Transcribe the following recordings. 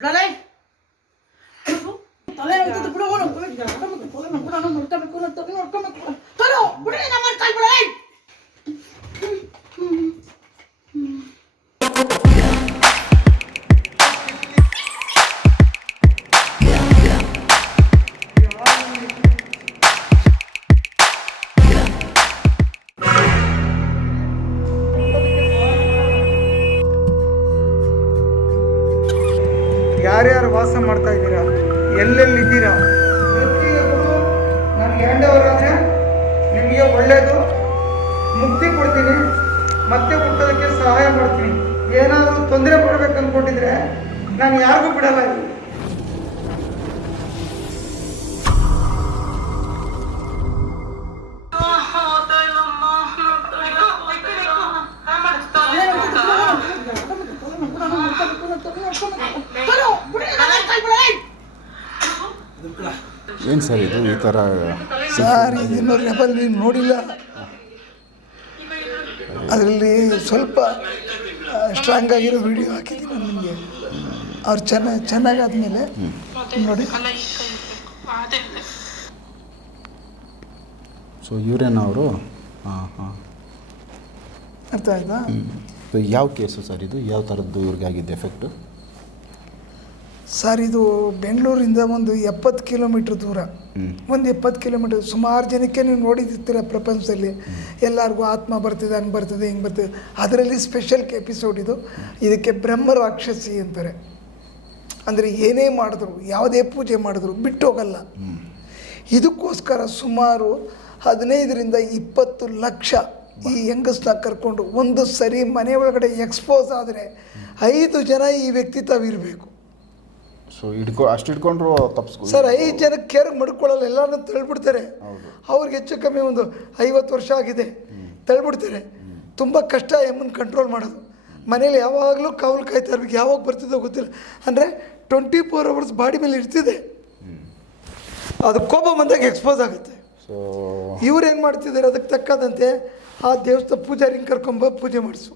ಬಿಡಲೇ ತಲೆ ಹೇಳ್ತದೆ ಬಿಡು ಎಲ್ಲೆಲ್ಲಿದ್ದೀರಾ? ಪ್ರತಿಯೊಬ್ಬರು ನನಗೆ ಹ್ಯಾಂಡ್ ಓವರ್ ಆದರೆ ನಿಮಗೆ ಒಳ್ಳೆಯದು. ಮುಕ್ತಿ ಕೊಡ್ತೀನಿ. ಮತ್ತೆ ಹುಟ್ಟೋದಕ್ಕೆ ಸಹಾಯ ಮಾಡ್ತೀನಿ. ಏನಾದರೂ ತೊಂದರೆ ಕೊಡ್ಬೇಕು ಅಂದ್ಕೊಂಡಿದ್ರೆ ನಾನು ಯಾರಿಗೂ ಬಿಡಲ್ಲ ಥರ ಸರ್ ಇದನ್ನು ರೆಬಲ್ ನೀನು ನೋಡಿಲ್ಲ. ಅದರಲ್ಲಿ ಸ್ವಲ್ಪ ಸ್ಟ್ರಾಂಗ್ ಆಗಿರೋ ವಿಡಿಯೋ ಹಾಕಿದ್ದೀನಿ ನಾನು ನಿಮಗೆ. ಅವ್ರು ಚೆನ್ನಾಗಿ ಚೆನ್ನಾಗಾದ್ಮೇಲೆ ನೋಡಿ. ಸೊ ಇವರೇನ ಅವರು? ಹಾಂ ಹಾಂ. ಅರ್ಥ ಆಯ್ತಾ? ಯಾವ ಕೇಸು ಸರ್ ಇದು? ಯಾವ ಥರದ್ದು ಇವ್ರಿಗೆ ಆಗಿದ್ದು ಎಫೆಕ್ಟು ಸರ್ ಇದು ಬೆಂಗಳೂರಿಂದ ಒಂದು ಎಪ್ಪತ್ತು ಕಿಲೋಮೀಟ್ರ್ ದೂರ. ಒಂದು ಇಪ್ಪತ್ತು ಕಿಲೋಮೀಟರ್ ಸುಮಾರು ಜನಕ್ಕೆ ನೀವು ನೋಡಿದಿರ್ತೀರ ಪ್ರಪಂಚದಲ್ಲಿ. ಎಲ್ಲರಿಗೂ ಆತ್ಮ ಬರ್ತದೆ, ಹಂಗೆ ಬರ್ತದೆ, ಹಿಂಗೆ ಬರ್ತದೆ. ಅದರಲ್ಲಿ ಸ್ಪೆಷಲ್ ಎಪಿಸೋಡ್ ಇದು. ಇದಕ್ಕೆ ಬ್ರಹ್ಮ ರಾಕ್ಷಸಿ ಅಂತಾರೆ. ಅಂದರೆ ಏನೇ ಮಾಡಿದ್ರು, ಯಾವುದೇ ಪೂಜೆ ಮಾಡಿದ್ರು, ಬಿಟ್ಟು ಹೋಗಲ್ಲ. ಇದಕ್ಕೋಸ್ಕರ ಸುಮಾರು ಹದಿನೈದರಿಂದ ಇಪ್ಪತ್ತು ಲಕ್ಷ ಈ ಹೆಂಗಸ್ನ ಕರ್ಕೊಂಡು ಒಂದು ಸರಿ ಮನೆ ಒಳಗಡೆ ಎಕ್ಸ್ಪೋಸ್ ಆದರೆ ಐದು ಜನ ಈ ವ್ಯಕ್ತಿತ್ವ ತಾವಿರಬೇಕು ಸೊ ಹಿಡ್ಕೊ ಅಷ್ಟು ಹಿಡ್ಕೊಂಡ್ರು ತಪ್ಪಿಸ್ಕೊ ಸರ್ ಐದು ಜನಕ್ಕೆ ಕೇರ್ ಮಡ್ಕೊಳ್ಳಲ್ಲ ಎಲ್ಲರನ್ನೂ ತಳ್ಬಿಡ್ತಾರೆ. ಅವ್ರಿಗೆ ಹೆಚ್ಚು ಕಮ್ಮಿ ಒಂದು ಐವತ್ತು ವರ್ಷ ಆಗಿದೆ. ತಳ್ಬಿಡ್ತಾರೆ. ತುಂಬ ಕಷ್ಟ ಎಮ್ಮನ್ನು ಕಂಟ್ರೋಲ್ ಮಾಡೋದು. ಮನೇಲಿ ಯಾವಾಗಲೂ ಕಾವಲು ಕಾಯ್ತಾ ಇರ್ಬೇಕು ಯಾವಾಗ ಬರ್ತಿದ್ದೋ ಗೊತ್ತಿಲ್ಲ. ಅಂದರೆ ಟ್ವೆಂಟಿ ಫೋರ್ ಅವರ್ಸ್ ಬಾಡಿ ಮೇಲೆ ಇರ್ತಿದೆ. ಅದು ಕೋಪ ಬಂದಾಗ ಎಕ್ಸ್ಪೋಸ್ ಆಗುತ್ತೆ. ಸೊ ಇವ್ರು ಏನು ಮಾಡ್ತಿದ್ದಾರೆ? ಅದಕ್ಕೆ ತಕ್ಕದಂತೆ ಆ ದೇವಸ್ಥಾನ ಪೂಜಾರಿನ ಕರ್ಕೊಂಬ ಪೂಜೆ ಮಾಡಿಸು.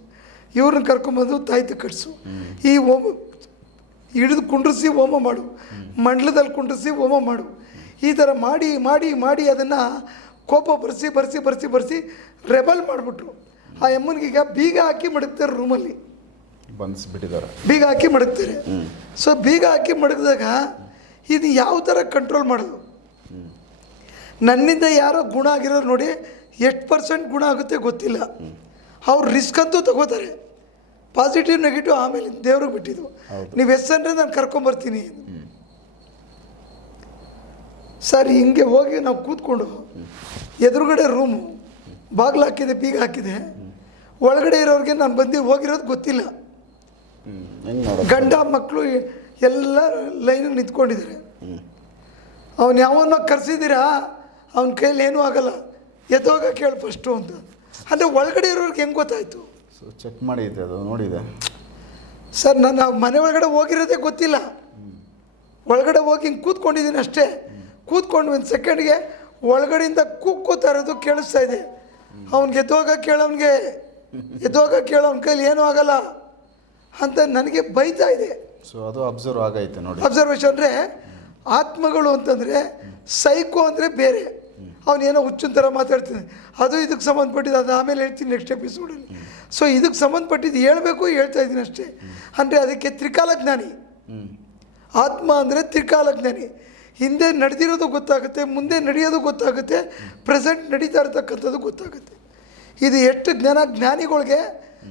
ಇವ್ರನ್ನ ಕರ್ಕೊಂಬಂದು ತಾಯ್ತು ಕಟ್ಸು. ಈ ಹೋಮ ಹಿಡಿದು ಕುಂಡ್ರಿಸಿ ಹೋಮ ಮಾಡು. ಮಂಡಲದಲ್ಲಿ ಕುಂಡ್ರಿಸಿ ಹೋಮ ಮಾಡು. ಈ ಥರ ಮಾಡಿ ಮಾಡಿ ಮಾಡಿ ಅದನ್ನು ಕೋಪ ಬರೆಸಿ ಬರೆಸಿ ಬರೆಸಿ ಬರೆಸಿ ರೆಬಲ್ ಮಾಡಿಬಿಟ್ರು. ಆ ಈಗ ಬೀಗ ಹಾಕಿ ಮಡಗ್ತಾರೆ ರೂಮಲ್ಲಿ ಬಂಧಿಸ್ಬಿಟ್ಟಿದ್ದಾರೆ ಬೀಗ ಹಾಕಿ ಮಡಗ್ತಾರೆ. ಸೊ ಬೀಗ ಹಾಕಿ ಮಡಗಿದಾಗ ಇದು ಯಾವ ಥರ ಕಂಟ್ರೋಲ್ ಮಾಡೋದು? ನನ್ನಿಂದ ಯಾರೋ ಗುಣ ಆಗಿರೋ ನೋಡಿ ಎಷ್ಟು ಪರ್ಸೆಂಟ್ ಗುಣ ಆಗುತ್ತೆ ಗೊತ್ತಿಲ್ಲ. ಅವ್ರು ರಿಸ್ಕ್ ಅಂತೂ ತಗೋತಾರೆ. ಪಾಸಿಟಿವ್ ನೆಗೆಟಿವ್ ಆಮೇಲೆ ದೇವ್ರಿಗೆ ಬಿಟ್ಟಿದ್ದು ನೀವು ಎಸ್ ಅಂದರೆ ನಾನು ಕರ್ಕೊಂಬರ್ತೀನಿ ಸರ್ ಹಿಂಗೆ ಹೋಗಿ ನಾವು ಕೂತ್ಕೊಂಡು ಎದುರುಗಡೆ ರೂಮು ಬಾಗಿಲು ಹಾಕಿದೆ ಬೀಗ ಹಾಕಿದೆ. ಒಳಗಡೆ ಇರೋರಿಗೆ ನಾನು ಬಂದು ಹೋಗಿರೋದು ಗೊತ್ತಿಲ್ಲ. ಗಂಡ ಮಕ್ಕಳು ಎಲ್ಲ ಲೈನಲ್ಲಿ ನಿಂತ್ಕೊಂಡಿದ್ದಾರೆ. ಅವನು ಯಾವನ್ನ ಕರೆಸಿದ್ದೀರಾ? ಅವನ ಕೈಯಲ್ಲಿ ಏನೂ ಆಗಲ್ಲ. ಎದ್ದೋಗ ಕೇಳು ಫಸ್ಟು ಅಂತ. ಅಂದರೆ ಒಳಗಡೆ ಇರೋರಿಗೆ ಹೆಂಗೆ ಗೊತ್ತಾಯಿತು? ಸೊ ಚೆಕ್ ಮಾಡೈತೆ ಅದು ನೋಡಿದೆ. ಸರ್ ನಾನು ಮನೆ ಒಳಗಡೆ ಹೋಗಿರೋದೇ ಗೊತ್ತಿಲ್ಲ. ಒಳಗಡೆ ಹೋಗಿ ಹಿಂಗೆ ಕೂತ್ಕೊಂಡಿದ್ದೀನಿ ಅಷ್ಟೇ. ಕೂತ್ಕೊಂಡು ಒಂದು ಸೆಕೆಂಡ್ಗೆ ಒಳಗಡೆಯಿಂದ ಕೂಗ್ಕೋತಾ ಇರೋದು ಕೇಳಿಸ್ತಾ ಇದೆ. ಅವ್ನಿಗೆ ಎದ್ದೋಗ ಕೇಳೋನ್ಗೆ ಎದ್ದೋಗ ಕೇಳೋನ್ ಕೈಲಿ ಏನೂ ಆಗಲ್ಲ ಅಂತ ನನಗೆ ಬೈತಾ ಇದೆ. ಸೊ ಅದು ಅಬ್ಸರ್ವ್ ಆಗೈತೆ ನೋಡಿ. ಅಬ್ಸರ್ವೇಷನ್ ಅಂದರೆ ಆತ್ಮಗಳು ಅಂತಂದರೆ ಸೈಕೋ ಅಂದರೆ ಬೇರೆ. ಅವನೇನೋ ಹುಚ್ಚಿನ ಥರ ಮಾತಾಡ್ತಾನೆ ಅದು ಇದಕ್ಕೆ ಸಂಬಂಧಪಟ್ಟಿದ್ದು ಅದು ಆಮೇಲೆ ಹೇಳ್ತೀನಿ ನೆಕ್ಸ್ಟ್ ಎಪಿಸೋಡಲ್ಲಿ ಸೊ ಇದಕ್ಕೆ ಸಂಬಂಧಪಟ್ಟಿದ್ದು ಹೇಳಬೇಕು ಹೇಳ್ತಾ ಇದ್ದೀನಿ ಅಷ್ಟೇ. ಅಂದರೆ ಅದಕ್ಕೆ ತ್ರಿಕಾಲಜ್ಞಾನಿ. ಆತ್ಮ ಅಂದರೆ ತ್ರಿಕಾಲಜ್ಞಾನಿ. ಹಿಂದೆ ನಡೆದಿರೋದು ಗೊತ್ತಾಗುತ್ತೆ ಮುಂದೆ ನಡೆಯೋದು ಗೊತ್ತಾಗುತ್ತೆ ಪ್ರೆಸೆಂಟ್ ನಡೀತಾ ಇರ್ತಕ್ಕಂಥದ್ದು ಗೊತ್ತಾಗುತ್ತೆ. ಇದು ಎಷ್ಟು ಜ್ಞಾನ ಜ್ಞಾನಿಗಳಿಗೆ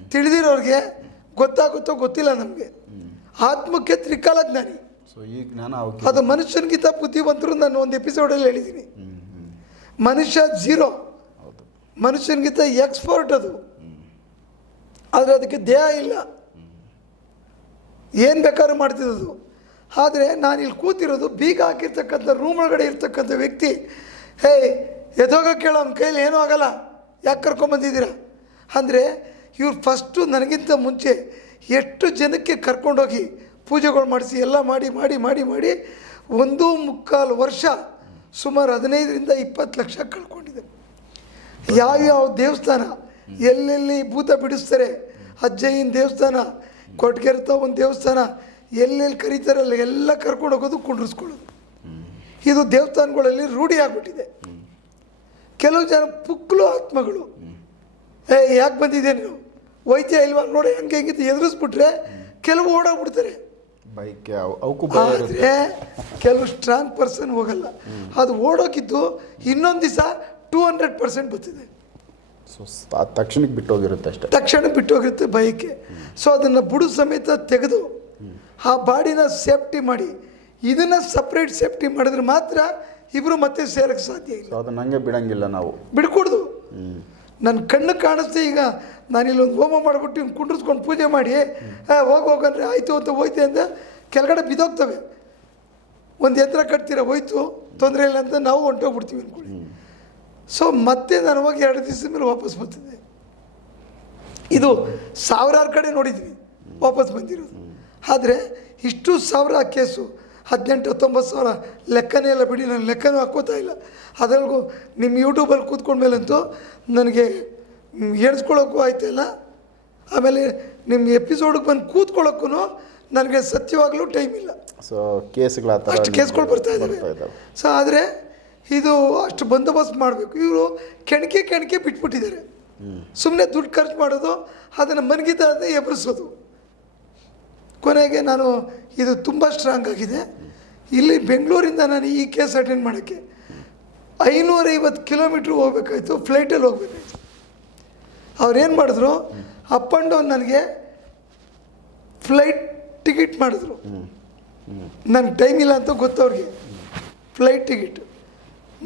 ತಿಳಿದಿರೋರಿಗೆ ಗೊತ್ತಾಗುತ್ತೋ ಗೊತ್ತಿಲ್ಲ ನಮಗೆ. ಆತ್ಮಕ್ಕೆ ತ್ರಿಕಾಲಜ್ಞಾನಿ. ಸೊ ಈ ಜ್ಞಾನ ಅದು ಮನುಷ್ಯನಿಗಿಂತ ಬುದ್ಧಿವಂತರು ನಾನು ಒಂದು ಎಪಿಸೋಡಲ್ಲಿ ಹೇಳಿದ್ದೀನಿ. ಮನುಷ್ಯ ಝೀರೋ ಹೌದು. ಮನುಷ್ಯನಿಗಿಂತ ಎಕ್ಸ್ಪರ್ಟ್ ಅದು. ಆದರೆ ಅದಕ್ಕೆ ದೇಹ ಇಲ್ಲ. ಏನು ಬೇಕಾದ್ರೂ ಮಾಡ್ತಿರೋದು ಆದರೆ ನಾನು ಇಲ್ಲಿ ಕೂತಿರೋದು ಬೀಗ ಹಾಕಿರ್ತಕ್ಕಂಥ ರೂಮ್ ಒಳಗಡೆ ಇರ್ತಕ್ಕಂಥ ವ್ಯಕ್ತಿ, ಹೇ, ಎದೋಗ ಕೇಳೋ, ಅವ್ನ ಕೈಲಿ ಏನೂ ಆಗಲ್ಲ. ಯಾಕೆ ಕರ್ಕೊಂಬಂದಿದ್ದೀರಾ ಅಂದರೆ ಇವ್ರು ಫಸ್ಟು ನನಗಿಂತ ಮುಂಚೆ ಎಷ್ಟು ಜನಕ್ಕೆ ಕರ್ಕೊಂಡೋಗಿ ಪೂಜೆಗಳು ಮಾಡಿಸಿ, ಎಲ್ಲ ಮಾಡಿ ಮಾಡಿ ಮಾಡಿ ಮಾಡಿ ಒಂದು ಮುಕ್ಕಾಲು ವರ್ಷ ಸುಮಾರು ಹದಿನೈದರಿಂದ ಇಪ್ಪತ್ತು ಲಕ್ಷ ಕಳ್ಕೊಂಡಿದ್ದೆ ಯಾವ್ಯಾವ ದೇವಸ್ಥಾನ ಎಲ್ಲೆಲ್ಲಿ ಭೂತ ಬಿಡಿಸ್ತಾರೆ? ಅಜ್ಜಯ್ಯನ ದೇವಸ್ಥಾನ ಕೊಟ್ಗೆರ್ತ ಒಂದು ದೇವಸ್ಥಾನ ಎಲ್ಲೆಲ್ಲಿ ಕರೀತಾರಲ್ಲ ಎಲ್ಲ ಕರ್ಕೊಂಡು ಹೋಗೋದು ಕುಂಡ್ರಿಸ್ಕೊಳ್ಳೋದು. ಇದು ದೇವಸ್ಥಾನಗಳಲ್ಲಿ ರೂಢಿ ಆಗ್ಬಿಟ್ಟಿದೆ. ಕೆಲವು ಜನ ಪುಕ್ಲು ಆತ್ಮಗಳು. ಏ ಯಾಕೆ ಬಂದಿದೆ ನೀವು ವೈದ್ಯ ಇಲ್ವಾ? ನೋಡಿ ಹಂಗೆ ಹೆಂಗಿತ್ತು? ಎದುರಿಸ್ಬಿಟ್ರೆ ಕೆಲವು ಓಡೋಗ್ಬಿಡ್ತಾರೆ. ಬೈಕ್ ಆದರೆ ಕೆಲವು ಸ್ಟ್ರಾಂಗ್ ಪರ್ಸನ್ ಹೋಗಲ್ಲ. ಅದು ಓಡೋಕಿದ್ದು ಇನ್ನೊಂದು ದಿವಸ ಟೂ ಹಂಡ್ರೆಡ್ ಪರ್ಸೆಂಟ್ ಬರ್ತಿದೆ ಸೊ ತಕ್ಷಣಕ್ಕೆ ಬಿಟ್ಟೋಗಿರುತ್ತೆ ಅಷ್ಟೇ. ತಕ್ಷಣ ಬಿಟ್ಟೋಗಿರುತ್ತೆ ಬೈಕೆ ಸೊ ಅದನ್ನು ಬುಡು ಸಮೇತ ತೆಗೆದು ಆ ಬಾಡಿನ ಸೇಫ್ಟಿ ಮಾಡಿ ಇದನ್ನು ಸಪ್ರೇಟ್ ಸೇಫ್ಟಿ ಮಾಡಿದ್ರೆ ಮಾತ್ರ ಇಬ್ಬರು ಮತ್ತೆ ಸೇರಕ್ಕೆ ಸಾಧ್ಯ ಇಲ್ಲ. ಅದನ್ನು ಹಂಗೆ ಬಿಡಂಗಿಲ್ಲ ನಾವು. ಬಿಡ್ಕೊಡ್ದು. ನನ್ನ ಕಣ್ಣು ಕಾಣಿಸ್ತೆ ಈಗ ನಾನು ಇಲ್ಲೊಂದು ಹೋಮ ಮಾಡಿಬಿಟ್ಟು ಇವ್ನು ಕುಂಡ್ರಿಸ್ಕೊಂಡು ಪೂಜೆ ಮಾಡಿ ಹೋಗಿ ಹೋಗ್ ಹೋಗಂದ್ರೆ ಆಯಿತು ಅಂತ ಹೋಯ್ತೆ ಅಂತ ಕೆಳಗಡೆ ಬಿದ್ದೋಗ್ತವೆ. ಒಂದು ಎತ್ತರ ಕಟ್ತೀರ ಹೋಯ್ತು ತೊಂದರೆ ಇಲ್ಲ ಅಂತ ನಾವು ಹೊಂಟೋಗ್ಬಿಡ್ತೀವಿ ಅಂದ್ಕೊಳ್ಳಿ ಸೊ ಮತ್ತೆ ನಾನು ಹೋಗಿ ಎರಡು ದಿವಸದ ಮೇಲೆ ವಾಪಸ್ ಬರ್ತಿದ್ದೆ ಇದು ಸಾವಿರಾರು ಕಡೆ ನೋಡಿದ್ವಿ ವಾಪಸ್ ಬಂದಿರೋದು. ಆದರೆ ಇಷ್ಟು ಸಾವಿರ ಕೇಸು ಹದಿನೆಂಟು ಹತ್ತೊಂಬತ್ತು ಸಾವಿರ ಲೆಕ್ಕನೇ ಇಲ್ಲ ಬಿಡಿ ನಾನು ಲೆಕ್ಕನೂ ಹಾಕೋತಾ ಇಲ್ಲ. ಅದರಲ್ಲೂ ನಿಮ್ಮ ಯೂಟ್ಯೂಬಲ್ಲಿ ಕೂತ್ಕೊಂಡ್ಮೇಲಂತೂ ನನಗೆ ಎಣಿಸ್ಕೊಳ್ಳೋಕ್ಕೂ ಆಯ್ತಲ್ಲ ಆಮೇಲೆ ನಿಮ್ಮ ಎಪಿಸೋಡಿಗೆ ಬಂದು ಕೂತ್ಕೊಳ್ಳೋಕ್ಕೂ ನನಗೆ ಸತ್ಯವಾಗಲೂ ಟೈಮ್ ಇಲ್ಲ. ಸೊ ಕೇಸ್ಗಳು ಅಷ್ಟು ಕೇಸ್ಗಳು ಬರ್ತಾ ಇದ್ದಾವೆ ಸೊ ಆದರೆ ಇದು ಅಷ್ಟು ಬಂದೋಬಸ್ತ್ ಮಾಡಬೇಕು. ಇವರು ಕೆಣಕೆ ಕೆಣಕೆ ಬಿಟ್ಬಿಟ್ಟಿದ್ದಾರೆ. ಸುಮ್ಮನೆ ದುಡ್ಡು ಖರ್ಚು ಮಾಡೋದು, ಅದನ್ನು ಮನಗಿದ ಎಬ್ಬರಿಸೋದು ಕೊನೆಗೆ ನಾನು ಇದು ತುಂಬ ಸ್ಟ್ರಾಂಗ್ ಆಗಿದೆ. ಇಲ್ಲಿ ಬೆಂಗಳೂರಿಂದ ನಾನು ಈ ಕೇಸ್ ಅಟೆಂಡ್ ಮಾಡೋಕ್ಕೆ ಐನೂರೈವತ್ತು ಕಿಲೋಮೀಟ್ರ್ ಹೋಗ್ಬೇಕಾಯ್ತು ಫ್ಲೈಟಲ್ಲಿ ಹೋಗ್ಬೇಕಾಯ್ತು. ಅವ್ರೇನು ಮಾಡಿದ್ರು ಅಪ್ ಆ್ಯಂಡ್ ಡೌನ್ ನನಗೆ ಫ್ಲೈಟ್ ಟಿಕೆಟ್ ಮಾಡಿದ್ರು. ನನಗೆ ಟೈಮ್ ಇಲ್ಲ ಅಂತ ಗೊತ್ತವ್ರಿಗೆ ಫ್ಲೈಟ್ ಟಿಕೆಟ್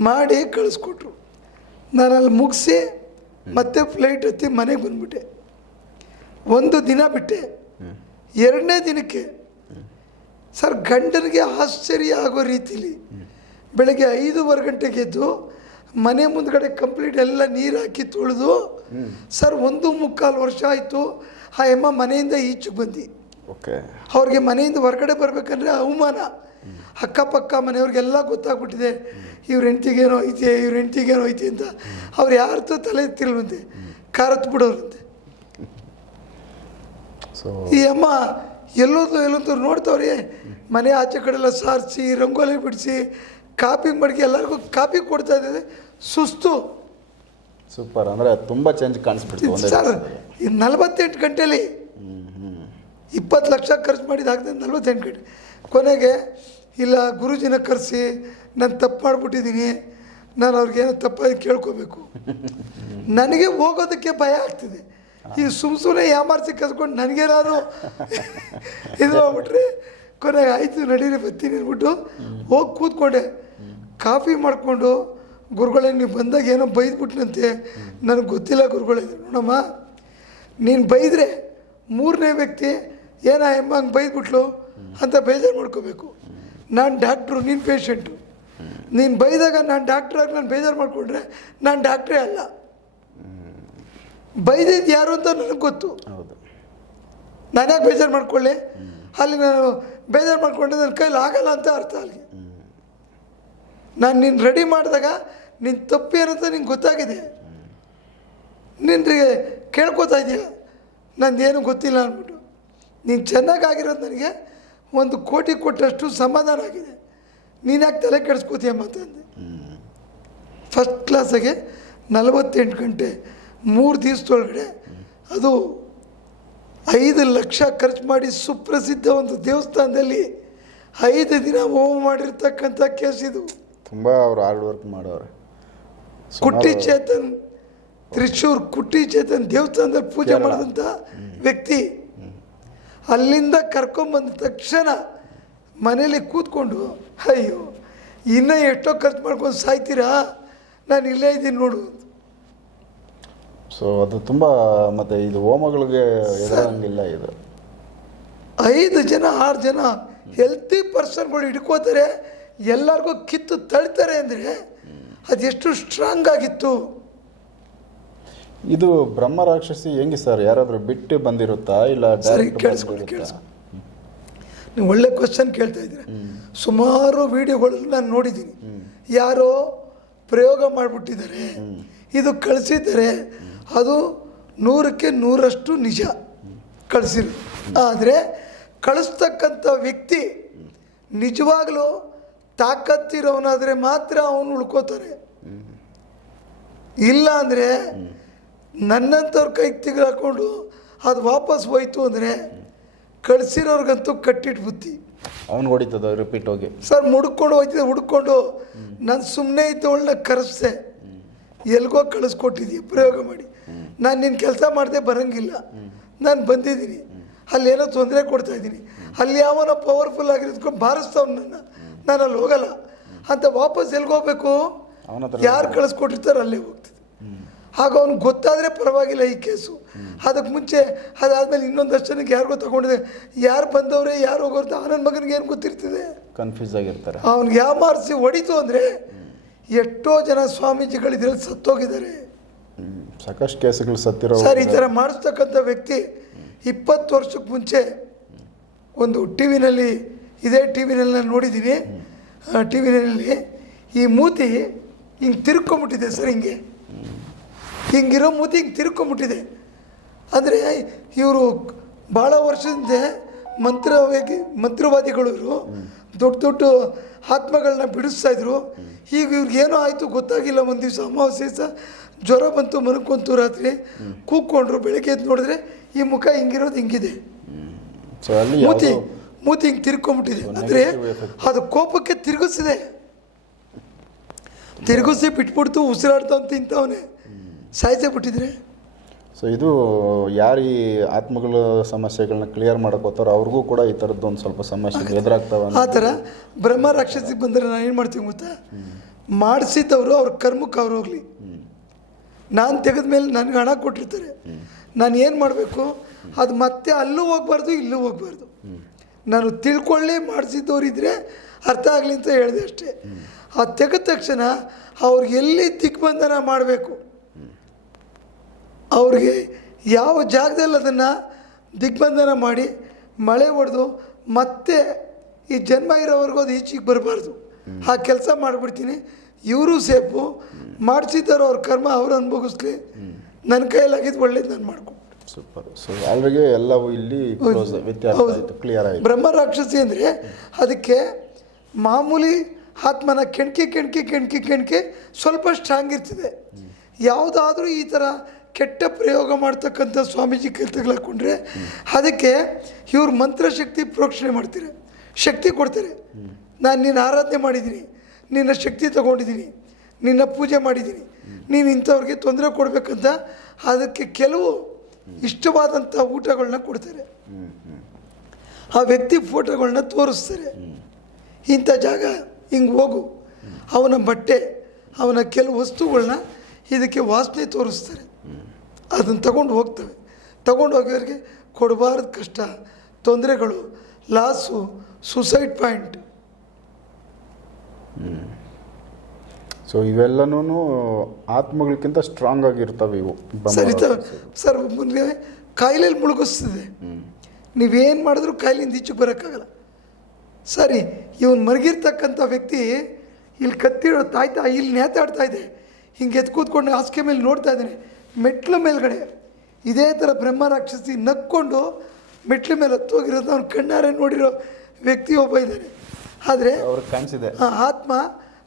ಮಾಡಿ ಕಳಿಸ್ಕೊಟ್ರು. ನಾನು ಅಲ್ಲಿ ಮುಗಿಸಿ ಮತ್ತೆ ಫ್ಲೈಟ್ ಹತ್ತಿ ಮನೆಗೆ ಬಂದ್ಬಿಟ್ಟೆ. ಒಂದು ದಿನ ಬಿಟ್ಟೆ. ಎರಡನೇ ದಿನಕ್ಕೆ ಸರ್ ಗಂಡನಿಗೆ ಆಶ್ಚರ್ಯ ಆಗೋ ರೀತಿಲಿ ಬೆಳಗ್ಗೆ ಐದೂವರೆ ಗಂಟೆಗೆ ಎದ್ದು ಮನೆ ಮುಂದ್ಗಡೆ ಕಂಪ್ಲೀಟ್ ಎಲ್ಲ ನೀರು ಹಾಕಿ ತೊಳೆದು ಸರ್ ಒಂದು ಮುಕ್ಕಾಲು ವರ್ಷ ಆಯಿತು. ಆ ಎಮ್ಮ ಮನೆಯಿಂದ ಈಚೆಗೆ ಬಂದು. ಓಕೆ ಅವ್ರಿಗೆ ಮನೆಯಿಂದ ಹೊರಗಡೆ ಬರಬೇಕಂದ್ರೆ ಅವಮಾನ. ಅಕ್ಕಪಕ್ಕ ಮನೆಯವ್ರಿಗೆಲ್ಲ ಗೊತ್ತಾಗ್ಬಿಟ್ಟಿದೆ ಇವ್ರ ಹೆಂಡ್ತಿಗೇನೋ ಐತೆ ಇವ್ರ ಹೆಂಡ್ತಿಗೇನೋ ಐತೆ ಅಂತ. ಅವ್ರು ಯಾರತ್ತೂ ತಲೆ ಎತ್ತಿಲ್ವಂತೆ ಕಾರತ್ ಬಿಡೋರಂತೆ. ಸೊ ಈ ಅಮ್ಮ ಎಲ್ಲೋದು ಎಲ್ಲೊಂದು ನೋಡ್ತಾವ್ರಿ ಮನೆ ಆಚೆ ಕಡೆ ಎಲ್ಲ ಸಾರಿಸಿ ರಂಗೋಲಿ ಬಿಡಿಸಿ ಕಾಪಿ ಮಡಿಕೆ ಎಲ್ಲರಿಗೂ ಕಾಪಿ ಕೊಡ್ತಾ ಇದ್ದಾರೆ. ಸುಸ್ತು. ಸೂಪರ್ ಅಂದರೆ ತುಂಬ ಚೇಂಜ್ ಕಾಣಿಸ್ಬಿಡ್ತು ಸರ್. ಈ ನಲವತ್ತೆಂಟು ಹ್ಮ್. ಇಪ್ಪತ್ತು ಲಕ್ಷ ಖರ್ಚು ಮಾಡಿದ ಆಗ್ತದೆ ನಲ್ವತ್ತೆಂಟು ಗಂಟೆ. ಕೊನೆಗೆ ಇಲ್ಲ, ಗುರುಜಿನ ಕರೆಸಿ ನಾನು ತಪ್ಪು ಮಾಡಿಬಿಟ್ಟಿದ್ದೀನಿ. ನಾನು ಅವ್ರಿಗೇನೋ ತಪ್ಪಾಗಿ ಕೇಳ್ಕೋಬೇಕು. ನನಗೆ ಹೋಗೋದಕ್ಕೆ ಭಯ ಆಗ್ತಿದೆ. ಈ ಸುಮ್ ಸುಮ್ಮನೆ ಯಾಮಾರ್ಸಿ ಕಸ್ಕೊಂಡು ನನಗೇನಾದ್ರು ಇದು ಆಗ್ಬಿಟ್ರೆ ಕೊನೆಗೆ ಆಯಿತು, ನಡೀರಿ, ಬರ್ತೀನಿ ಅಂದ್ಬಿಟ್ಟು ಹೋಗಿ ಕೂತ್ಕೊಂಡೆ. ಕಾಫಿ ಮಾಡಿಕೊಂಡು ಗುರುಗಳೇ, ನೀವು ಬಂದಾಗ ಏನೋ ಬೈದ್ಬಿಟ್ನಂತೆ. ನನಗೆ ಗೊತ್ತಿಲ್ಲ ಗುರುಗಳೇ. ನೋಡಮ್ಮ, ನೀನು ಬೈದರೆ ಮೂರನೇ ವ್ಯಕ್ತಿ ಏನ ಎಮ್ಮ ಹಂಗೆ ಬೈದ್ಬಿಟ್ಲು ಅಂತ ಬೇಜಾರು ಮಾಡ್ಕೋಬೇಕು. ನಾನು ಡಾಕ್ಟ್ರು ನೀನು ಪೇಷಂಟು ನೀನು ಬೈದಾಗ ನಾನು ಡಾಕ್ಟ್ರಾಗಿ ನಾನು ಬೇಜಾರು ಮಾಡಿಕೊಂಡ್ರೆ ನಾನು ಡಾಕ್ಟ್ರೇ ಅಲ್ಲ. ಬೈದಿದ್ದು ಯಾರು ಅಂತ ನನಗೆ ಗೊತ್ತು. ಹೌದು. ನಾನು ಯಾಕೆ ಬೇಜಾರು ಮಾಡ್ಕೊಳ್ಳಿ? ಅಲ್ಲಿ ನಾನು ಬೇಜಾರು ಮಾಡಿಕೊಂಡ್ರೆ ನನ್ನ ಕೈಲಿ ಆಗಲ್ಲ ಅಂತ ಅರ್ಥ ಅಲ್ಲಿ ನಾನು ನೀನು ರೆಡಿ ಮಾಡಿದಾಗ ನಿನ್ನ ತಪ್ಪು ಏನಂತ ನಿಂಗೆ ಗೊತ್ತಾಗಿದೆ. ನಿನ್ಗೆ ಕೇಳ್ಕೊತಾ ಇದೆಯಾ. ನಂದೇನು ಗೊತ್ತಿಲ್ಲ ಅಂದ್ಬಿಟ್ಟು ನೀನು ಚೆನ್ನಾಗಾಗಿರೋದು ನನಗೆ ಒಂದು ಕೋಟಿ ಕೊಟ್ಟಷ್ಟು ಸಮಾಧಾನ ಆಗಿದೆ. ನೀನು ಯಾಕೆ ತಲೆ ಕೆಡಿಸ್ಕೋತೀಯ ಮಾತಂದೆ? ಫಸ್ಟ್ ಕ್ಲಾಸಾಗೆ ನಲವತ್ತೆಂಟು ಗಂಟೆ ಮೂರು ದಿವಸದೊಳಗಡೆ ಅದು ಐದು ಲಕ್ಷ ಖರ್ಚು ಮಾಡಿ ಸುಪ್ರಸಿದ್ಧ ಒಂದು ದೇವಸ್ಥಾನದಲ್ಲಿ ಐದು ದಿನ ಹೋಮ್ ಮಾಡಿರ್ತಕ್ಕಂಥ ಕೇಸ್ ಇದು. ತುಂಬ ಅವರು ಹಾರ್ಡ್ ವರ್ಕ್ ಮಾಡೋರು ಕುಟ್ಟಿ ಚೇತನ್ ತ್ರಿಶೂರ್ ಕುಟ್ಟಿ ಚೇತನ್ ದೇವಸ್ಥಾನದಲ್ಲಿ ಪೂಜೆ. ಮಾಡಿದಂಥ ವ್ಯಕ್ತಿ ಅಲ್ಲಿಂದ ಕರ್ಕೊಂಬಂದ ತಕ್ಷಣ ಮನೇಲಿ ಕೂತ್ಕೊಂಡು ಅಯ್ಯೋ ಇನ್ನೂ ಎಷ್ಟೋ ಖರ್ಚು ಮಾಡ್ಕೊಂಡು ಸಾಯ್ತೀರಾ? ನಾನು ಇಲ್ಲೇ ಇದ್ದೀನಿ ನೋಡು. ಸೊ ಅದು ತುಂಬ ಮತ್ತೆ ಇದು ಹೋಮಗಳಿಗೆ ಎದುರಂಗಿಲ್ಲ ಇದು. ಐದು ಜನ ಆರು ಜನ ಹೆಲ್ತಿ ಪರ್ಸನ್ಗಳು ಹಿಡ್ಕೋತಾರೆ ಎಲ್ಲರಿಗೂ ಕಿತ್ತು ತಳ್ತಾರೆ ಅಂದರೆ ಅದೆಷ್ಟು ಸ್ಟ್ರಾಂಗ್ ಆಗಿತ್ತು. ಇದು ಬ್ರಹ್ಮ ರಾಕ್ಷಸಿ ಹೆಂಗೆ ಸರ್? ಯಾರಾದರೂ ಬಿಟ್ಟು ಬಂದಿರುತ್ತಾ? ಇಲ್ಲ ಸರಿ ಕೇಳಿಸ್ಕೊಳ್ಳಿ ಬಂದಿರುತ್ತಾ? ಕೇಳಿಸ್ಕೊಳ್ಳಿ ನೀವು ಒಳ್ಳೆ ಕ್ವಶನ್ ಕೇಳ್ತಾ ಇದ್ದೀರಾ? ಸುಮಾರು ವಿಡಿಯೋಗಳನ್ನು ನಾನು ನೋಡಿದ್ದೀನಿ. ಯಾರೋ ಪ್ರಯೋಗ ಮಾಡಿಬಿಟ್ಟಿದ್ದಾರೆ. ಇದು ಕಳಿಸಿದ್ದಾರೆ. ಅದು ನೂರಕ್ಕೆ ನೂರಷ್ಟು ನಿಜ ಕಳಿಸಿರು. ಆದರೆ ಕಳಿಸ್ತಕ್ಕಂಥ ವ್ಯಕ್ತಿ ನಿಜವಾಗಲೂ ತಾಕತ್ತಿರೋನಾದರೆ ಮಾತ್ರ ಅವನು ಉಳ್ಕೋತಾರೆ. ಇಲ್ಲ ಅಂದರೆ ನನ್ನಂಥವ್ರ ಕೈಗೆ ಹಾಕೊಂಡು ಅದು ವಾಪಸ್ ಹೋಯ್ತು ಅಂದರೆ ಕಳಿಸಿರೋರ್ಗಂತೂ ಕಟ್ಟಿಟ್ಟು ಬುತ್ತಿ ಅವ್ನು ಹೊಡಿತದ ರಿಪೀಟ್ ಹೋಗಿ. ಸರ್ ಮುಡ್ಕೊಂಡು ಹೋಯ್ತಿದ್ದೆ ಹುಡ್ಕೊಂಡು. ನಾನು ಸುಮ್ಮನೆ ಇದ್ದವಳನ್ನ ಕರೆಸ್ದೆ. ಎಲ್ಗೋ ಕಳಿಸ್ಕೊಟ್ಟಿದ್ದೀಯ ಪ್ರಯೋಗ ಮಾಡಿ. ನಾನು ನಿನ್ನ ಕೆಲಸ ಮಾಡದೆ ಬರೋಂಗಿಲ್ಲ. ನಾನು ಬಂದಿದ್ದೀನಿ. ಅಲ್ಲಿ ಏನೋ ತೊಂದರೆ ಕೊಡ್ತಾ ಇದ್ದೀನಿ. ಅಲ್ಲಿ ಯಾವನ ಪವರ್ಫುಲ್ ಆಗಿರೋದ್ಕೊಂಡು ಬಾರಿಸ್ತಾವ್ ನನ್ನ. ನಾನು ಅಲ್ಲಿ ಹೋಗಲ್ಲ. ಅಂತ ವಾಪಸ್ ಎಲ್ಗೋಗ್ಬೇಕು ಯಾರು ಕಳಿಸ್ಕೊಟ್ಟಿರ್ತಾರೆ ಅಲ್ಲೇ ಹೋಗ್ತದೆ ಆಗ ಅವ್ನಿಗೆ ಗೊತ್ತಾದರೆ ಪರವಾಗಿಲ್ಲ ಈ ಕೇಸು. ಅದಕ್ಕೆ ಮುಂಚೆ ಅದಾದಮೇಲೆ ಇನ್ನೊಂದಷ್ಟು ಜನಕ್ಕೆ ಯಾರಿಗೋ ತಗೊಂಡಿದೆ. ಯಾರು ಬಂದವ್ರೆ ಯಾರು ಹೋಗೋರ್ತ ಆನಂದ್ ಮಗನಿಗೆ ಏನು ಗೊತ್ತಿರ್ತದೆ? ಕನ್ಫ್ಯೂಸ್ ಆಗಿರ್ತಾರೆ. ಅವ್ನಿಗೆ ಯಾವ ಮಾರಿಸಿ ಹೊಡಿತು ಅಂದರೆ ಎಷ್ಟೋ ಜನ ಸ್ವಾಮೀಜಿಗಳು ಇದರಲ್ಲಿ ಸತ್ತೋಗಿದ್ದಾರೆ. ಸಾಕಷ್ಟು ಕೇಸುಗಳು ಸತ್ತಿರೋ ಸರ್ ಈ ಥರ ಮಾಡಿಸ್ತಕ್ಕಂಥ ವ್ಯಕ್ತಿ ಇಪ್ಪತ್ತು ವರ್ಷಕ್ಕೆ ಮುಂಚೆ ಒಂದು ಟಿ ವಿನಲ್ಲಿ ಇದೇ ಟಿ ವಿನಲ್ಲಿ ನಾನು ನೋಡಿದ್ದೀನಿ. ಟಿ ವಿನಲ್ಲಿ ಈ ಮೂತಿ ಹಿಂಗೆ ತಿರ್ಕೊಂಬಿಟ್ಟಿದೆ ಸರ್ ಹಿಂಗೆ. ಹಿಂಗಿರೋ ಮೂತಿ ಹಿಂಗೆ ತಿರ್ಕೊಂಬಿಟ್ಟಿದೆ. ಅಂದರೆ ಇವರು ಭಾಳ ವರ್ಷದಿಂದ ಮಂತ್ರವಾಗಿ ಮಂತ್ರವಾದಿಗಳು ಇವರು. ದೊಡ್ಡ ದೊಡ್ಡ ಆತ್ಮಗಳನ್ನ ಬಿಡಿಸ್ತಾ ಇದ್ರು. ಈಗ ಇವ್ರಿಗೇನೋ ಆಯಿತು ಗೊತ್ತಾಗಿಲ್ಲ. ಒಂದು ದಿವಸ ಅಮಾವಾಸ್ಯೆ ಸಹ ಜ್ವರ ಬಂತು ಮನಕ್ಕೊಂತು ರಾತ್ರಿ. ಕೂಕ್ಕೊಂಡ್ರು ಬೆಳಗ್ಗೆ ಎದ್ದು ನೋಡಿದ್ರೆ ಈ ಮುಖ ಹಿಂಗಿರೋದು ಹಿಂಗಿದೆ. ಮೂತಿ ಮೂತಿ ಹಿಂಗೆ ತಿರ್ಕೊಂಬಿಟ್ಟಿದೆ. ಅಂದರೆ ಅದು ಕೋಪಕ್ಕೆ ತಿರುಗಿಸಿದೆ. ತಿರುಗಿಸಿ ಬಿಟ್ಬಿಡ್ತು ಉಸಿರಾಡ್ತಾ ತಿಂತವನೆ ಸಾಯ್ಸೇ ಬಿಟ್ಟಿದ್ರೆ? ಸೊ ಇದು ಯಾರು ಈ ಆತ್ಮಗಳ ಸಮಸ್ಯೆಗಳನ್ನ ಕ್ಲಿಯರ್ ಮಾಡಕ್ ಹೋಗ್ತಾರೋ ಅವ್ರಿಗೂ ಕೂಡ ಈ ಥರದ್ದು ಒಂದು ಸ್ವಲ್ಪ ಸಮಸ್ಯೆ ಎದುರಾಗ್ತಾವ ಆ ಥರ ಬ್ರಹ್ಮ ರಾಕ್ಷಸಿಗೆ ಬಂದರೆ ನಾನು ಏನು ಮಾಡ್ತೀನಿ ಗೊತ್ತಾ? ಮಾಡಿಸಿದವರು ಅವ್ರ ಕರ್ಮಕ್ಕೆ ಅವ್ರು ಹೋಗಲಿ. ನಾನು ತೆಗೆದ ಮೇಲೆ ನನಗೆ ಹಣ ಕೊಟ್ಟಿರ್ತಾರೆ. ನಾನು ಏನು ಮಾಡಬೇಕು? ಅದು ಮತ್ತೆ ಅಲ್ಲೂ ಹೋಗ್ಬಾರ್ದು ಇಲ್ಲೂ ಹೋಗ್ಬಾರ್ದು. ನಾನು ತಿಳ್ಕೊಳ್ಳಿ ಮಾಡಿಸಿದ್ದವ್ರು ಇದ್ರೆ ಅರ್ಥ ಆಗಲಿ ಅಂತ ಹೇಳಿದೆ ಅಷ್ಟೇ. ಆ ತೆಗೆದ ತಕ್ಷಣ ಅವ್ರಿಗೆ ಎಲ್ಲಿ ದಿಗ್ಬಂಧನ ಮಾಡಬೇಕು? ಅವ್ರಿಗೆ ಯಾವ ಜಾಗದಲ್ಲಿ ಅದನ್ನು ದಿಗ್ಬಂಧನ ಮಾಡಿ ಮಳೆ ಹೊಡೆದು ಮತ್ತೆ ಈ ಜನ್ಮ ಇರೋವರೆಗೂ ಅದು ಈಚೆಗೆ ಬರಬಾರ್ದು. ಆ ಕೆಲಸ ಮಾಡಿಬಿಡ್ತೀನಿ. ಇವರು ಸೇಫು ಮಾಡಿಸಿದ್ದಾರೋ ಅವ್ರ ಕರ್ಮ ಅವ್ರು ಅನುಭವಿಸ್ಲಿ. ನನ್ನ ಕೈಯಲ್ಲಾಗಿದ್ದು ಒಳ್ಳೇದು ನಾನು ಮಾಡ್ಕೊಂಡು ಸೂಪರ್. ಸೊ ಅಲ್ಲಿಗೆ ಎಲ್ಲವೂ ಇಲ್ಲಿ ವ್ಯತ್ಯಾಸ ಕ್ಲಿಯರ್ ಆಯಿತು ಬ್ರಹ್ಮ ರಾಕ್ಷಸಿ ಅಂದರೆ ಅದಕ್ಕೆ ಮಾಮೂಲಿ ಆತ್ಮನ ಕೆಣಕಿ ಕೆಣಕಿ ಕೆಣಕಿ ಕೆಣಕಿ ಸ್ವಲ್ಪ ಸ್ಟ್ರಾಂಗ್ ಇರ್ತಿದೆ. ಯಾವುದಾದ್ರೂ ಈ ಥರ ಕೆಟ್ಟ ಪ್ರಯೋಗ ಮಾಡ್ತಕ್ಕಂಥ ಸ್ವಾಮೀಜಿ ಕೈ ಹಾಕೊಂಡ್ರೆ ಅದಕ್ಕೆ ಇವ್ರು ಮಂತ್ರಶಕ್ತಿ ಪ್ರೋಕ್ಷಣೆ ಮಾಡ್ತಾರೆ. ಶಕ್ತಿ ಕೊಡ್ತಾರೆ. ನಾನು ನೀನು ಆರಾಧನೆ ಮಾಡಿದ್ದೀನಿ. ನಿನ್ನ ಶಕ್ತಿ ತಗೊಂಡಿದ್ದೀನಿ. ನಿನ್ನ ಪೂಜೆ ಮಾಡಿದ್ದೀನಿ. ನೀನು ಇಂಥವ್ರಿಗೆ ತೊಂದರೆ ಕೊಡಬೇಕಂತ ಅದಕ್ಕೆ ಕೆಲವು ಇಷ್ಟವಾದಂಥ ಊಟಗಳನ್ನ ಕೊಡ್ತಾರೆ. ಆ ವ್ಯಕ್ತಿ ಫೋಟೋಗಳನ್ನ ತೋರಿಸ್ತಾರೆ. ಇಂಥ ಜಾಗ ಹಿಂಗೆ ಹೋಗು. ಅವನ ಬಟ್ಟೆ, ಅವನ ಕೆಲವು ವಸ್ತುಗಳನ್ನ ಇದಕ್ಕೆ ವಾಸನೆ ತೋರಿಸ್ತಾರೆ. ಅದನ್ನು ತಗೊಂಡು ಹೋಗ್ತವೆ. ತಗೊಂಡು ಹೋಗೋರಿಗೆ ಕೊಡಬಾರ್ದು ಕಷ್ಟ ತೊಂದರೆಗಳು ಲಾಸು ಸುಸೈಡ್ ಪಾಯಿಂಟ್ ಸೊ ಇವೆಲ್ಲನೂ ಆತ್ಮಗಳಿಗಿಂತ ಸ್ಟ್ರಾಂಗ್ ಆಗಿರ್ತವೆ ಇವು. ಸರಿತವೆ ಸರ್ ಮುಂದೆ ಕಾಯಿಲೆಯಲ್ಲಿ ಮುಳುಗಿಸ್ತಿದೆ. ನೀವೇನು ಮಾಡಿದ್ರೂ ಕಾಯಿಲೆಯಿಂದ ಈಚೆಗೆ ಬರೋಕ್ಕಾಗಲ್ಲ. ಸರಿ ಇವನು ಮರಗಿರ್ತಕ್ಕಂಥ ವ್ಯಕ್ತಿ ಇಲ್ಲಿ ಕತ್ತಿರೋ ತಾಯ್ತಾ ಇಲ್ಲಿ ನೇತಾಡ್ತಾ ಇದೆ. ಹಿಂಗೆ ಎದ್ದು ಕೂತ್ಕೊಂಡು ಹಾಸಿಗೆ ಮೇಲೆ ನೋಡ್ತಾ ಇದ್ದಾನೆ. ಮೆಟ್ಲ ಮೇಲ್ಗಡೆ ಇದೇ ಥರ ಬ್ರಹ್ಮ ರಾಕ್ಷಸಿ ನಕ್ಕೊಂಡು ಮೆಟ್ಲು ಮೇಲೆ ಹತ್ತೋಗಿರೋದು ಅವ್ನು ಕಣ್ಣಾರೆ ನೋಡಿರೋ ವ್ಯಕ್ತಿ ಒಬ್ಬ ಇದ್ದಾನೆ ಆದರೆ ಅವ್ರಿಗೆ ಕಾಣಿಸಿದೆ. ಆ ಆತ್ಮ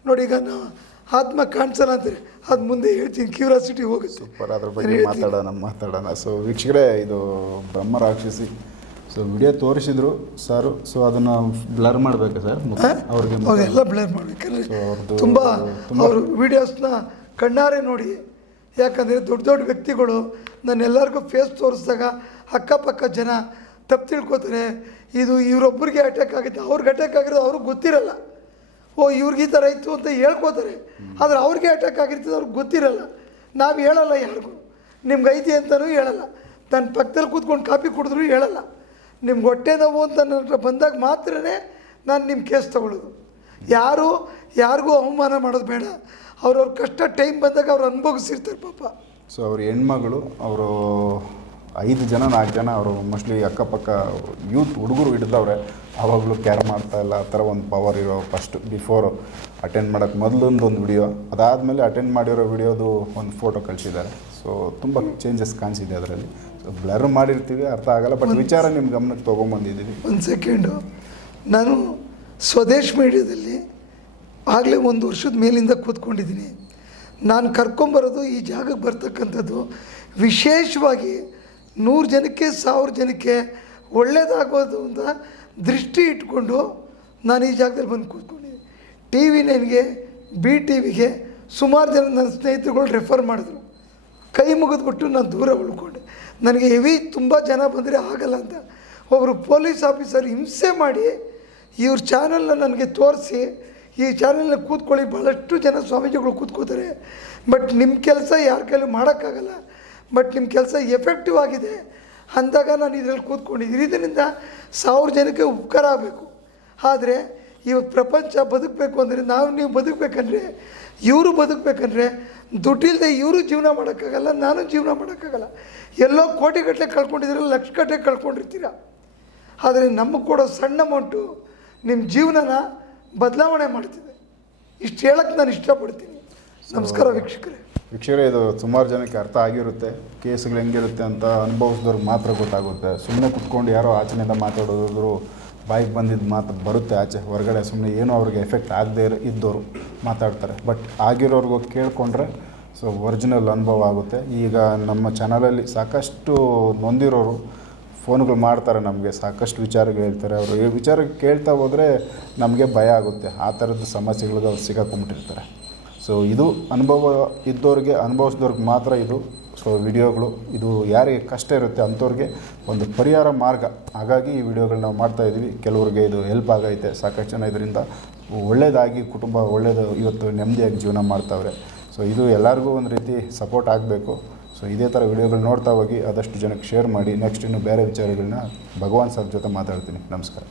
ನೋಡಿ ಈಗ ನಾವು ಆತ್ಮ ಕಾಣಿಸಲ್ಲ ಅಂತಾರೆ. ಅದು ಮುಂದೆ ಹೇಳ್ತೀನಿ ಕ್ಯೂರಾಸಿಟಿ ಹೋಗಿ ಸೂಪರ್ ಅದ್ರ ಬಗ್ಗೆ. ಮಾತಾಡೋಣ ಮಾತಾಡೋಣ. ಸೊ ವೀಕ್ಷಕರೇ ಇದು ಬ್ರಹ್ಮ ರಾಕ್ಷಸಿ. ಸೊ ವಿಡಿಯೋ ತೋರಿಸಿದ್ರು ಸರ್. ಸೊ ಅದನ್ನು ಬ್ಲರ್ ಮಾಡಬೇಕು ಸರ್? ಅವ್ರಿಗೆ ಎಲ್ಲ ಬ್ಲರ್ ಮಾಡಬೇಕು. ತುಂಬ- ಅವರು ವೀಡಿಯೋಸ್ನ ಕಣ್ಣಾರೆ ನೋಡಿ ಯಾಕಂದರೆ ದೊಡ್ಡ ದೊಡ್ಡ ವ್ಯಕ್ತಿಗಳು ನಾನು ಎಲ್ಲರಿಗೂ ಫೇಸ್ ತೋರಿಸಿದಾಗ ಅಕ್ಕಪಕ್ಕ ಜನ ತಪ್ಪು ತಿಳ್ಕೊತಾರೆ. ಇದು ಇವರೊಬ್ಬರಿಗೆ ಅಟ್ಯಾಕ್ ಆಗುತ್ತೆ ಅವ್ರಿಗೆ ಅಟ್ಯಾಕ್ ಆಗಿರೋದು ಅವ್ರಿಗೆ ಗೊತ್ತಿರಲ್ಲ. ಓ, ಇವ್ರಿಗೆ ಈ ಥರ ಇತ್ತು ಅಂತ ಹೇಳ್ಕೋತಾರೆ. ಆದರೆ ಅವ್ರಿಗೆ ಅಟ್ಯಾಕ್ ಆಗಿರ್ತದೆ ಅವ್ರಿಗೆ ಗೊತ್ತಿರಲ್ಲ. ನಾವು ಹೇಳಲ್ಲ ಯಾರಿಗೂ. ನಿಮ್ಗೆ ಐತಿ ಅಂತಲೂ ಹೇಳಲ್ಲ. ನನ್ನ ಪಕ್ಕದಲ್ಲಿ ಕೂತ್ಕೊಂಡು ಕಾಪಿ ಕುಡಿದ್ರು ಹೇಳಲ್ಲ. ನಿಮ್ಗೆ ಹೊಟ್ಟೆ ನೋವು ಅಂತ ನನ್ನ ಹತ್ರ ಬಂದಾಗ ಮಾತ್ರನೇ ನಾನು ನಿಮ್ಮ ಕೇಸ್ ತಗೊಳ್ಳೋದು. ಯಾರು ಯಾರಿಗೂ ಅವಮಾನ ಮಾಡೋದು ಬೇಡ. ಅವ್ರವ್ರ ಕಷ್ಟ ಟೈಮ್ ಬಂದಾಗ ಅವ್ರು ಅನುಭವಿಸಿರ್ತಾರೆ ಪಾಪ. ಸೊ ಅವ್ರ ಹೆಣ್ಮಗಳು ಅವರು ಐದು ಜನ ನಾಲ್ಕು ಜನ ಅವರು ಮೋಸ್ಟ್ಲಿ ಅಕ್ಕಪಕ್ಕ ಯೂತ್ ಹುಡುಗರು ಹಿಡಿದವ್ರೆ ಆವಾಗಲೂ ಕ್ಯಾರ್ ಮಾಡ್ತಾ ಇಲ್ಲ. ಆ ಥರ ಒಂದು ಪವರ್ ಇರೋ ಫಸ್ಟ್ ಬಿಫೋರು ಅಟೆಂಡ್ ಮಾಡೋಕ್ಕೆ ಮೊದಲೊಂದು ಒಂದು ವಿಡಿಯೋ ಅದಾದಮೇಲೆ ಅಟೆಂಡ್ ಮಾಡಿರೋ ವಿಡಿಯೋದು ಒಂದು ಫೋಟೋ ಕಳಿಸಿದ್ದಾರೆ. ಸೊ ತುಂಬ ಚೇಂಜಸ್ ಕಾಣಿಸಿದೆ ಅದರಲ್ಲಿ. ಸೊ ಬ್ಲರ್ ಮಾಡಿರ್ತೀವಿ ಅರ್ಥ ಆಗಲ್ಲ ಬಟ್ ವಿಚಾರ ನಿಮ್ಮ ಗಮನಕ್ಕೆ ತೊಗೊಂಬಂದಿದ್ದೀವಿ. ಒಂದು ಸೆಕೆಂಡು ನಾನು ಸ್ವದೇಶ್ ಮೀಡಿಯಾದಲ್ಲಿ ಆಗಲೇ ಒಂದು ವರ್ಷದ ಮೇಲಿಂದ ಕೂತ್ಕೊಂಡಿದ್ದೀನಿ. ನಾನು ಕರ್ಕೊಂಬರೋದು ಈ ಜಾಗಕ್ಕೆ ಬರ್ತಕ್ಕಂಥದ್ದು. ವಿಶೇಷವಾಗಿ ನೂರು ಜನಕ್ಕೆ ಸಾವಿರ ಜನಕ್ಕೆ ಒಳ್ಳೆಯದಾಗೋದು ಅಂತ ದೃಷ್ಟಿ ಇಟ್ಕೊಂಡು ನಾನು ಈ ಜಾಗದಲ್ಲಿ ಬಂದು ಕೂತ್ಕೊಂಡಿದ್ದೀನಿ. ಟಿ ವಿ ನೈನ್ಗೆ, ಬಿ ಟಿ ವಿಗೆ ಸುಮಾರು ಜನ ನನ್ನ ಸ್ನೇಹಿತರುಗಳು ರೆಫರ್ ಮಾಡಿದ್ರು. ಕೈ ಮುಗಿದ್ಬಿಟ್ಟು ನಾನು ದೂರ ಉಳ್ಕೊಂಡೆ. ನನಗೆ ಹೆವಿ ತುಂಬ ಜನ ಬಂದರೆ ಆಗಲ್ಲ ಅಂತ. ಒಬ್ಬರು ಪೊಲೀಸ್ ಆಫೀಸರ್ ಹಿಂಸೆ ಮಾಡಿ ಇವ್ರ ಚಾನಲ್ನ ನನಗೆ ತೋರಿಸಿ, ಈ ಚಾನಲ್ನ ಕೂತ್ಕೊಳ್ಳಿ ಭಾಳಷ್ಟು ಜನ ಸ್ವಾಮೀಜಿಗಳು ಕೂತ್ಕೋತಾರೆ. ಬಟ್ ನಿಮ್ಮ ಕೆಲಸ ಯಾರ ಕೈಲೂ ಮಾಡೋಕ್ಕಾಗಲ್ಲ. ಬಟ್ ನಿಮ್ಮ ಕೆಲಸ ಎಫೆಕ್ಟಿವ್ ಆಗಿದೆ. ಅಂದಾಗ ನಾನು ಇದರಲ್ಲಿ ಕೂತ್ಕೊಂಡಿದ್ದೀನಿ. ಇದರಿಂದ ಸಾವಿರ ಜನಕ್ಕೆ ಉಪಕಾರ ಆಗಬೇಕು. ಆದರೆ ಇವತ್ತು ಪ್ರಪಂಚ ಬದುಕಬೇಕು ಅಂದರೆ, ನಾವು ನೀವು ಬದುಕಬೇಕಂದ್ರೆ, ಇವರು ಬದುಕಬೇಕಂದ್ರೆ ದುಡ್ಡಿಲ್ಲದೆ ಇವರು ಜೀವನ ಮಾಡೋಕ್ಕಾಗಲ್ಲ, ನಾನು ಜೀವನ ಮಾಡೋಕ್ಕಾಗಲ್ಲ. ಎಲ್ಲೋ ಕೋಟಿಗಟ್ಟಲೆ ಕಳ್ಕೊಂಡಿದ್ದೀರ, ಲಕ್ಷಗಟ್ಟಲೆ ಕಳ್ಕೊಂಡಿರ್ತೀರ? ಆದರೆ ನಮಗೆ ಕೊಡೋ ಸಣ್ಣ ಅಮೌಂಟು ನಿಮ್ಮ ಜೀವನನ ಬದಲಾವಣೆ ಮಾಡ್ತಿದೆ. ಇಷ್ಟು ಹೇಳಕ್ಕೆ ನಾನು ಇಷ್ಟಪಡ್ತೀನಿ. ನಮಸ್ಕಾರ ವೀಕ್ಷಕರೇ. ವೀಕ್ಷಕರೇ ಇದು ಸುಮಾರು ಜನಕ್ಕೆ ಅರ್ಥ ಆಗಿರುತ್ತೆ. ಕೇಸ್ಗಳು ಹೆಂಗಿರುತ್ತೆ ಅಂತ ಅನುಭವಿಸಿದವ್ರಿಗೆ ಮಾತ್ರ ಗೊತ್ತಾಗುತ್ತೆ. ಸುಮ್ಮನೆ ಕುತ್ಕೊಂಡು ಯಾರೋ ಆಚೆಯಿಂದ ಮಾತಾಡೋದ್ರು ಬಾಯಿಗೆ ಬಂದಿದ್ದು ಮಾತು ಬರುತ್ತೆ ಆಚೆ. ಹೊರಗಡೆ ಸುಮ್ಮನೆ ಏನೂ ಅವ್ರಿಗೆ ಎಫೆಕ್ಟ್ ಆಗದೆ ಇದ್ದವರು ಮಾತಾಡ್ತಾರೆ. ಬಟ್ ಆಗಿರೋರ್ಗೂ ಕೇಳಿಕೊಂಡ್ರೆ ಸೊ ಒರಿಜಿನಲ್ ಅನುಭವ ಆಗುತ್ತೆ. ಈಗ ನಮ್ಮ ಚಾನಲಲ್ಲಿ ಸಾಕಷ್ಟು ನೊಂದಿರೋರು ಫೋನ್ಗಳು ಮಾಡ್ತಾರೆ ನಮಗೆ, ಸಾಕಷ್ಟು ವಿಚಾರಗಳು ಹೇಳ್ತಾರೆ. ಅವರು ವಿಚಾರ ಕೇಳ್ತಾ ಹೋದರೆ ನಮಗೆ ಭಯ ಆಗುತ್ತೆ. ಆ ಥರದ ಸಮಸ್ಯೆಗಳಿಗೆ ಅವ್ರು ಸಿಗಾಕೊಂಬಿಟ್ಟಿರ್ತಾರೆ ಸೊ ಇದು ಅನುಭವ ಇದ್ದವ್ರಿಗೆ ಅನುಭವಿಸಿದವ್ರಿಗೆ ಮಾತ್ರ ಇದು. ಸೊ ವಿಡಿಯೋಗಳು, ಇದು ಯಾರಿಗೆ ಕಷ್ಟ ಇರುತ್ತೆ ಅಂಥವ್ರಿಗೆ ಒಂದು ಪರಿಹಾರ ಮಾರ್ಗ. ಹಾಗಾಗಿ ಈ ವಿಡಿಯೋಗಳು ನಾವು ಮಾಡ್ತಾ ಇದ್ದೀವಿ. ಕೆಲವ್ರಿಗೆ ಇದು ಹೆಲ್ಪ್ ಆಗೈತೆ. ಸಾಕಷ್ಟು ಜನ ಇದರಿಂದ ಒಳ್ಳೆಯದಾಗಿ ಕುಟುಂಬ ಒಳ್ಳೆಯದು ಇವತ್ತು ನೆಮ್ಮದಿಯಾಗಿ ಜೀವನ ಮಾಡ್ತಾವ್ರೆ. ಸೊ ಇದು ಎಲ್ಲರಿಗೂ ಒಂದು ರೀತಿ ಸಪೋರ್ಟ್ ಆಗಬೇಕು. ಸೊ ಇದೇ ಥರ ವಿಡಿಯೋಗಳು ನೋಡ್ತಾ ಹೋಗಿ ಆದಷ್ಟು ಜನಕ್ಕೆ ಶೇರ್ ಮಾಡಿ ನೆಕ್ಸ್ಟ್ ಇನ್ನು ಬೇರೆ ವಿಚಾರಗಳನ್ನ ಭಗವಾನ್ ಸರ್ ಜೊತೆ ಮಾತಾಡ್ತೀನಿ. ನಮಸ್ಕಾರ.